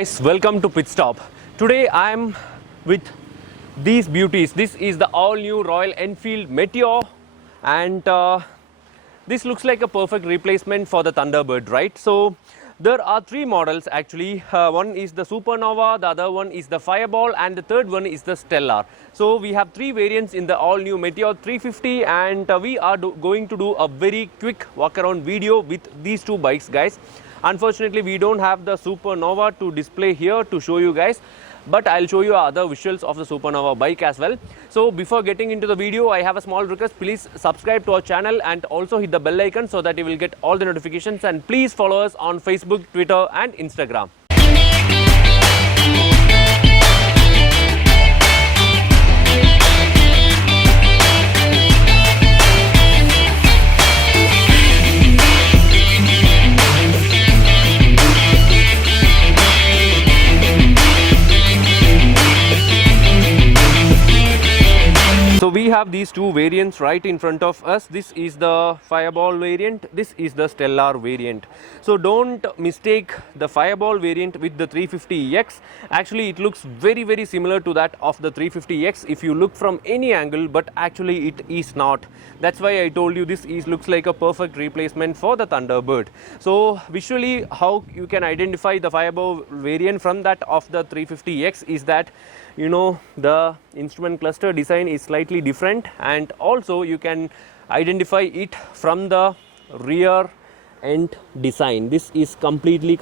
guys, welcome to Pit Stop. Today I am with these beauties. This is the all new Royal Enfield Meteor, and this looks like a perfect replacement for the Thunderbird, right? So there are three models actually. One is the Supernova, the other one is the Fireball, and the third one is the Stellar. So we have three variants in the all new Meteor 350, and we are going to do a very quick walk around video with these two bikes, guys. Unfortunately, we don't have the Supernova to display here to show you guys, but I'll show you other visuals of the Supernova bike as well. So before getting into the video, I have a small request. Please subscribe to our channel and also hit the bell icon so that you will get all the notifications, and please follow us on Facebook, Twitter and Instagram. So we have these two variants right in front of us. This is the Fireball variant, this is the Stellar variant. So don't mistake the Fireball variant with the 350X. Actually it looks very similar to that of the 350X if you look from any angle, but actually it is not. That's why I told you this looks like a perfect replacement for the Thunderbird. So visually how you can identify the Fireball variant from that of the 350X is that, you know, the instrument cluster design is slightly different, and also you can identify it from the rear end design. This is completely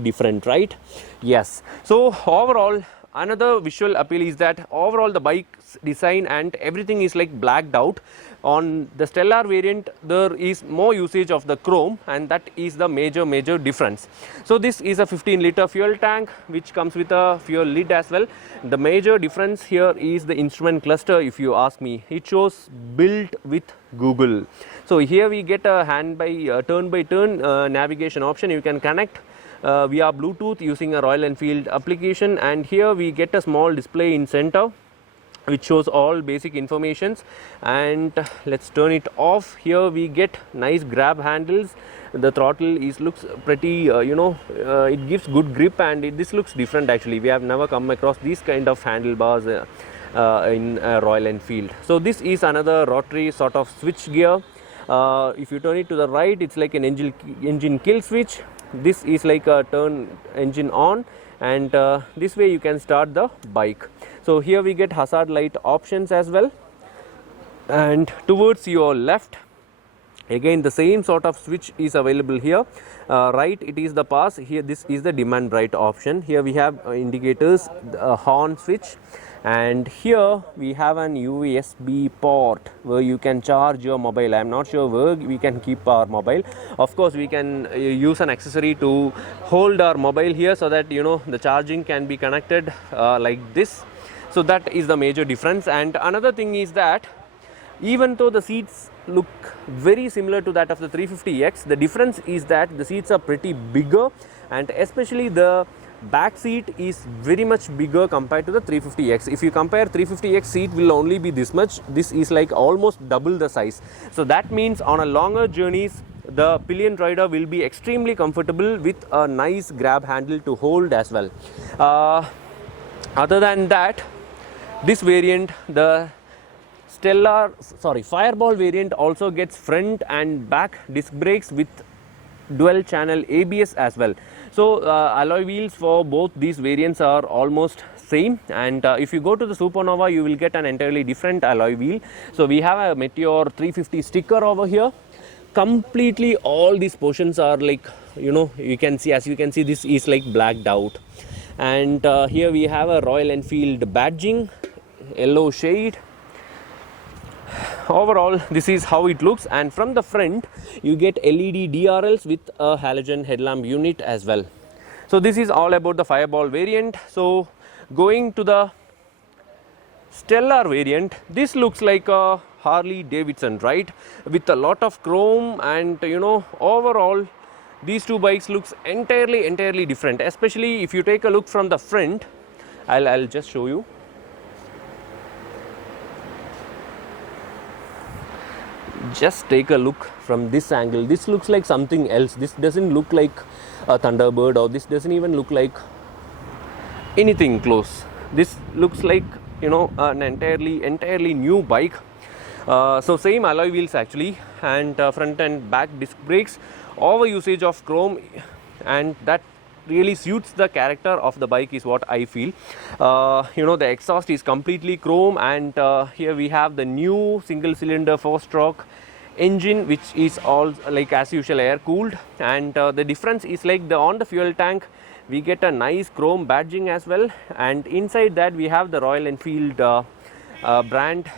different, right? Yes. So overall, another visual appeal is that overall the bike's design and everything is like blacked out. On the Stellar variant there is more usage of the chrome, and that is the major difference. So this is a 15-liter fuel tank which comes with a fuel lid as well. The major difference here is the instrument cluster. If you ask me, it shows built with Google. So here we get a turn by turn navigation option. You can connect via Bluetooth using a Royal Enfield application, and here we get a small display in center which shows all basic informations. And let's turn it off. Here we get nice grab handles. The throttle looks pretty, it gives good grip, and this looks different actually. We have never come across these kind of handlebars in Royal Enfield. So this is another rotary sort of switch gear. If you turn it to the right, it's like an engine kill switch. This is like a turn engine on, and this way you can start the bike. So here we get hazard light options as well, and towards your left again the same sort of switch is available here. Right, it is the pass. Here this is the demand right option. Here we have indicators, horn switch, and here we have an USB port where you can charge your mobile. I am not sure where we can keep our mobile. Of course we can use an accessory to hold our mobile here so that, you know, the charging can be connected like this. So that is the major difference. And another thing is that even though the seats look very similar to that of the 350X, the difference is that the seats are pretty bigger, and especially the back seat is very much bigger compared to the 350X. If you compare, 350X seat will only be this much. This is like almost double the size. So that means on a longer journeys the pillion rider will be extremely comfortable with a nice grab handle to hold as well. Other than that, this variant, the Fireball variant, also gets front and back disc brakes with dual channel ABS as well. So alloy wheels for both these variants are almost same, and if you go to the Supernova you will get an entirely different alloy wheel. So we have a Meteor 350 sticker over here. Completely all these portions are like, you know, you can see, as you can see, this is like blacked out. And here we have a Royal Enfield badging, yellow shade. Overall this is how it looks, and from the front you get LED DRLs with a halogen headlamp unit as well. So this is all about the Fireball variant. So going to the Stellar variant, this looks like a Harley Davidson, right, with a lot of chrome, and you know, overall these two bikes looks entirely different. Especially if you take a look from the front, I'll just show you. Just take a look from this angle. This looks like something else. This doesn't look like a Thunderbird, or this doesn't even look like anything close. This looks like, you know, an entirely new bike. So same alloy wheels actually, and front and back disc brakes, over usage of chrome, and that really suits the character of the bike is what I feel. You know, the exhaust is completely chrome, and here we have the new single cylinder 4-stroke engine, which is all like as usual air cooled, and the difference is like on the fuel tank we get a nice chrome badging as well, and inside that we have the Royal Enfield brand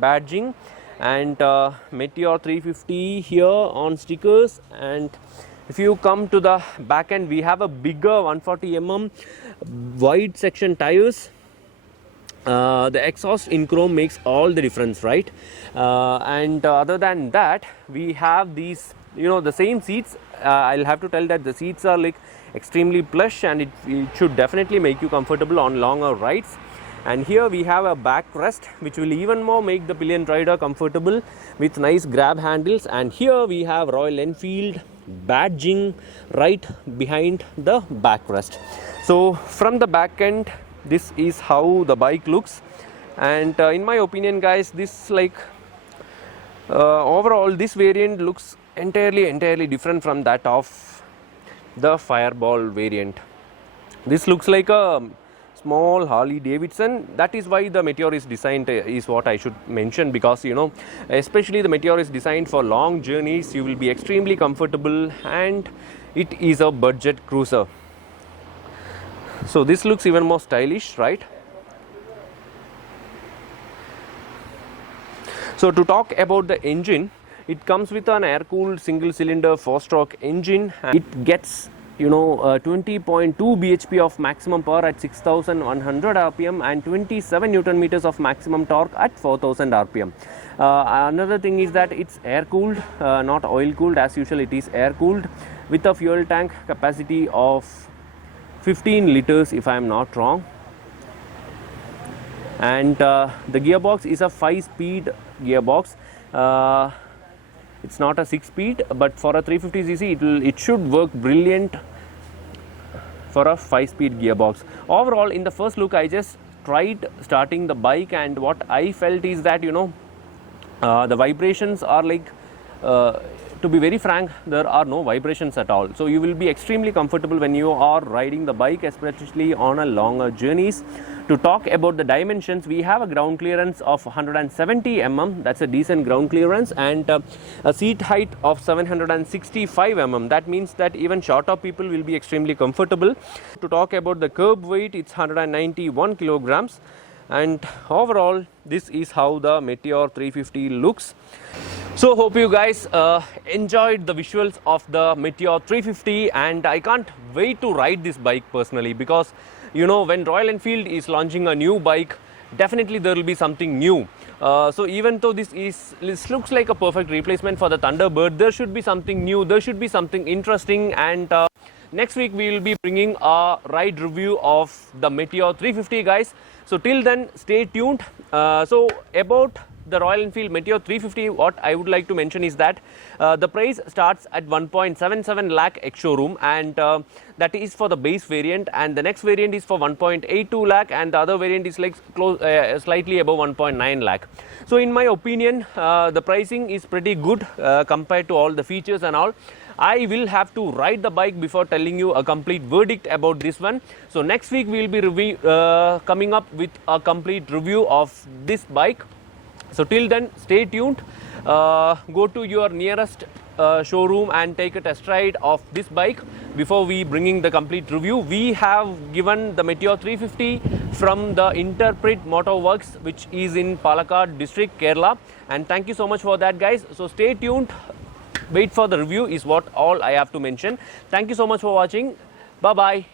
badging, and Meteor 350 here on stickers. And if you come to the back end, we have a bigger 140mm wide section tires. The exhaust in chrome makes all the difference, right? And other than that, we have these, you know, the same seats. I'll have to tell that the seats are like extremely plush, and it should definitely make you comfortable on longer rides. And here we have a backrest, which will even more make the pillion rider comfortable with nice grab handles. And here we have Royal Enfield badging right behind the backrest. So from the back end, this is how the bike looks, and in my opinion, guys, this like overall this variant looks entirely different from that of the Fireball variant. This looks like a small Harley Davidson. That is why the Meteor is designed, is what I should mention, because, you know, especially the Meteor is designed for long journeys. You will be extremely comfortable, and it is a budget cruiser. So this looks even more stylish, right? So to talk about the engine, it comes with an air-cooled single-cylinder 4-stroke engine. It gets, you know, 20.2 bhp of maximum power at 6,100 rpm and 27 newton meters of maximum torque at 4,000 rpm. Another thing is that it's air-cooled, not oil-cooled. As usual, it is air-cooled with a fuel tank capacity of 15 liters, if I am not wrong. And the gearbox is a 5-speed gearbox. It's not a 6-speed, but for a 350cc it should work brilliant for a 5-speed gearbox. Overall, in the first look, I just tried starting the bike, and what I felt is that, you know, the vibrations are like, to be very frank, there are no vibrations at all. So you will be extremely comfortable when you are riding the bike, especially on a longer journeys. To talk about the dimensions, we have a ground clearance of 170 mm. That's a decent ground clearance, and a seat height of 765 mm. That means that even shorter people will be extremely comfortable. To talk about the curb weight, it's 191 kilograms. And overall, this is how the Meteor 350 looks. So hope you guys enjoyed the visuals of the Meteor 350, and I can't wait to ride this bike personally, because, you know, when Royal Enfield is launching a new bike, definitely there will be something new. So even though this looks like a perfect replacement for the Thunderbird, there should be something new, there should be something interesting. And next week we will be bringing a ride review of the Meteor 350, guys. So till then, stay tuned. So about the Royal Enfield Meteor 350, what I would like to mention is that the price starts at 1.77 lakh ex-showroom, and that is for the base variant, and the next variant is for 1.82 lakh, and the other variant is like slightly above 1.9 lakh. So in my opinion, the pricing is pretty good compared to all the features and all. I will have to ride the bike before telling you a complete verdict about this one. So next week we will be coming up with a complete review of this bike. So till then, stay tuned. Go to your nearest showroom and take a test ride of this bike before we bringing the complete review. We have given the Meteor 350 from the Intrepid Motor Works, which is in Palakkad district, Kerala. And thank you so much for that, guys. So stay tuned. Wait for the review is what all I have to mention. Thank you so much for watching. Bye bye.